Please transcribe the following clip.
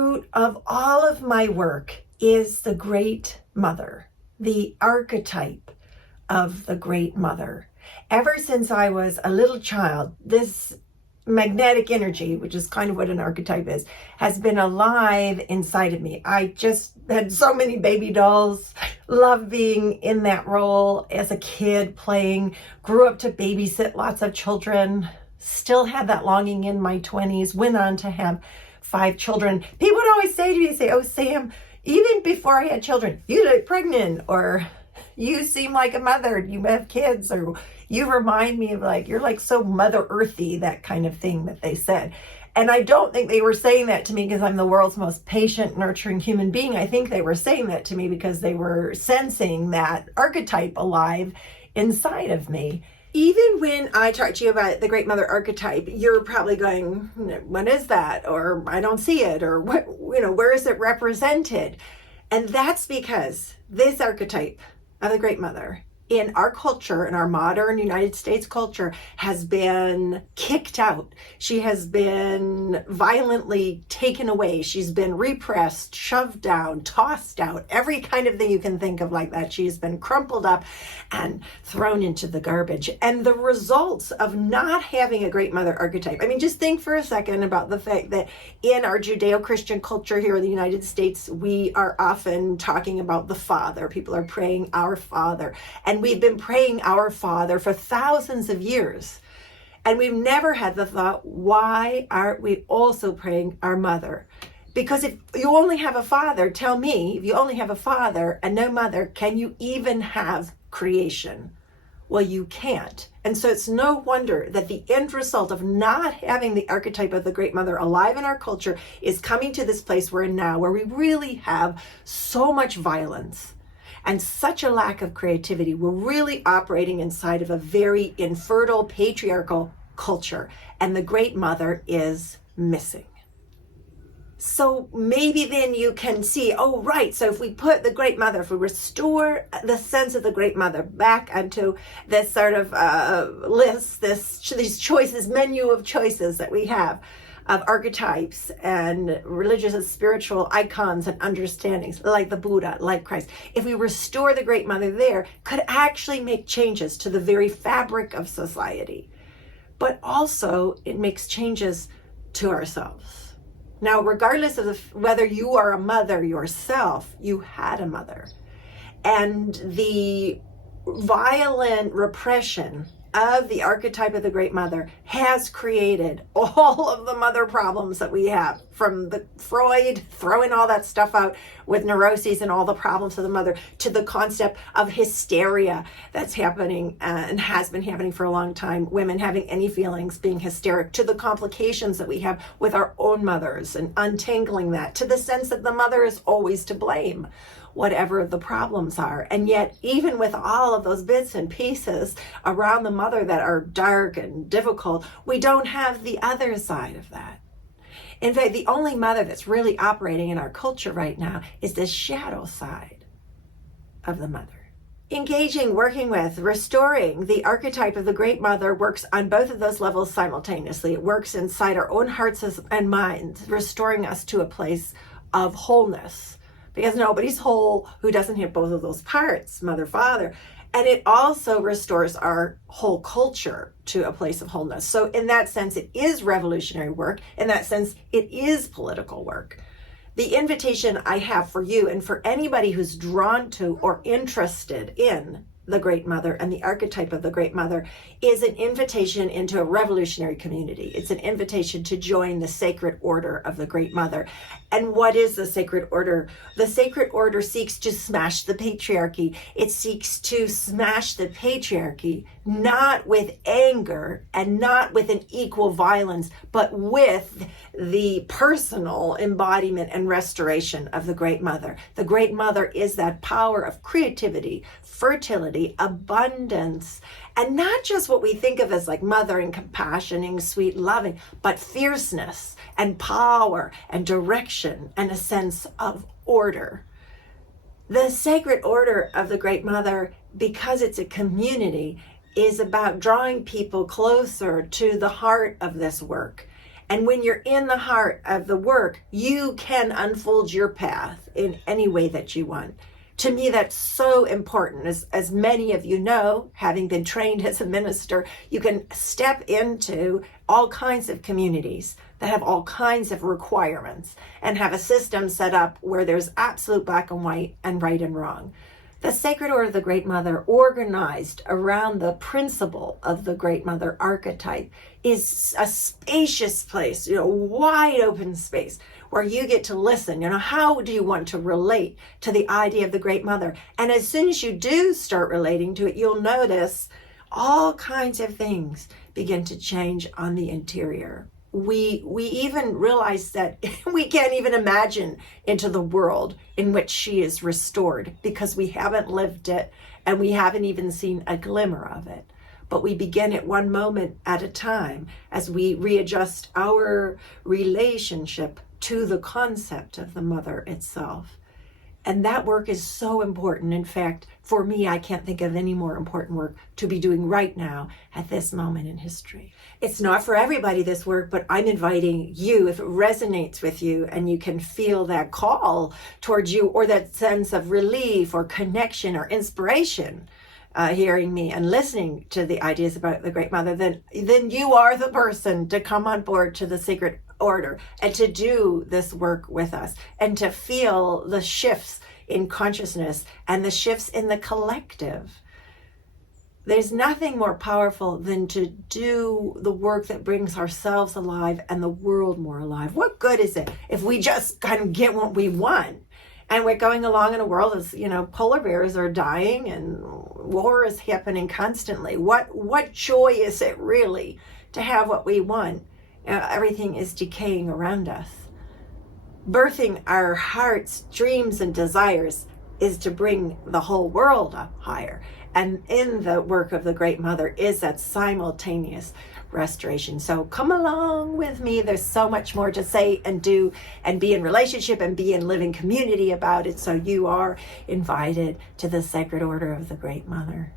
root of all of my work is the Great Mother, the archetype of the Great Mother. Ever since I was a little child, this magnetic energy, which is kind of what an archetype is, has been alive inside of me. I just had so many baby dolls, loved being in that role as a kid, playing, grew up to babysit lots of children, still had that longing in my 20s, went on to have 5 children. People would always say to me, oh, Sam, even before I had children, you look pregnant, or you seem like a mother, you have kids, or you remind me of you're like so Mother Earthy, that kind of thing that they said. And I don't think they were saying that to me because I'm the world's most patient, nurturing human being. I think they were saying that to me because they were sensing that archetype alive inside of me. Even when I talk to you about the Great Mother archetype, you're probably going, what is that? Or I don't see it, or what, where is it represented? And that's because this archetype of the Great Mother in our culture, in our modern United States culture, has been kicked out. She has been violently taken away. She's been repressed, shoved down, tossed out, every kind of thing you can think of like that. She has been crumpled up and thrown into the garbage. And the results of not having a Great Mother archetype, just think for a second about the fact that in our Judeo-Christian culture here in the United States, we are often talking about the Father. People are praying our Father. And we've been praying our Father for thousands of years. And we've never had the thought, why aren't we also praying our Mother? Because if you only have a father, tell me, if you only have a father and no mother, can you even have creation? Well, you can't. And so it's no wonder that the end result of not having the archetype of the Great Mother alive in our culture is coming to this place we're in now, where we really have so much violence and such a lack of creativity. We're really operating inside of a very infertile, patriarchal culture, and the Great Mother is missing. So maybe then you can see, oh, right, so if we put the Great Mother, if we restore the sense of the Great Mother back onto this sort of list, these choices, menu of choices that we have, of archetypes and religious and spiritual icons and understandings, like the Buddha, like Christ, if we restore the Great Mother there, could actually make changes to the very fabric of society. But also, it makes changes to ourselves. Now, regardless of whether you are a mother yourself, you had a mother. And the violent repression of the archetype of the Great Mother has created all of the mother problems that we have, from the Freud throwing all that stuff out with neuroses and all the problems of the mother, to the concept of hysteria that's happening and has been happening for a long time, women having any feelings, being hysteric, to the complications that we have with our own mothers and untangling that, to the sense that the mother is always to blame, whatever the problems are. And yet, even with all of those bits and pieces around the mother that are dark and difficult, we don't have the other side of that. In fact, the only mother that's really operating in our culture right now is the shadow side of the mother. Engaging, working with, restoring the archetype of the Great Mother works on both of those levels simultaneously. It works inside our own hearts and minds, restoring us to a place of wholeness, because nobody's whole who doesn't have both of those parts, mother, father. And it also restores our whole culture to a place of wholeness. So in that sense, it is revolutionary work. In that sense, it is political work. The invitation I have for you and for anybody who's drawn to or interested in the Great Mother and the archetype of the Great Mother is an invitation into a revolutionary community. It's an invitation to join the sacred order of the Great Mother. And what is the sacred order? The sacred order seeks to smash the patriarchy. It seeks to smash the patriarchy, not with anger and not with an equal violence, but with the personal embodiment and restoration of the Great Mother. The Great Mother is that power of creativity, fertility, abundance, and not just what we think of as like mothering, compassioning, sweet, loving, but fierceness and power and direction and a sense of order. The sacred order of the Great Mother, because it's a community, is about drawing people closer to the heart of this work And when you're in the heart of the work, you can unfold your path in any way that you want. To me, that's so important. As many of you know, having been trained as a minister, you can step into all kinds of communities that have all kinds of requirements and have a system set up where there's absolute black and white and right and wrong. The Sacred Order of the Great Mother, organized around the principle of the Great Mother archetype, is a spacious place, wide open space where you get to listen. How do you want to relate to the idea of the Great Mother? And as soon as you do start relating to it, you'll notice all kinds of things begin to change on the interior. We even realize that we can't even imagine into the world in which she is restored because we haven't lived it and we haven't even seen a glimmer of it. But we begin at one moment at a time as we readjust our relationship to the concept of the mother itself. And that work is so important. In fact, for me, I can't think of any more important work to be doing right now at this moment in history. It's not for everybody, this work, but I'm inviting you, if it resonates with you and you can feel that call towards you or that sense of relief or connection or inspiration, hearing me and listening to the ideas about the Great Mother, then you are the person to come on board to the Sacred Order and to do this work with us and to feel the shifts in consciousness and the shifts in the collective. There's nothing more powerful than to do the work that brings ourselves alive and the world more alive. What good is it if we just kind of get what we want? And we're going along in a world as, polar bears are dying and war is happening constantly. What joy is it really to have what we want? Everything is decaying around us. Birthing our hearts, dreams, and desires is to bring the whole world up higher. And in the work of the Great Mother is that simultaneous restoration. So come along with me. There's so much more to say and do and be in relationship and be in living community about it. So you are invited to the Sacred Order of the Great Mother.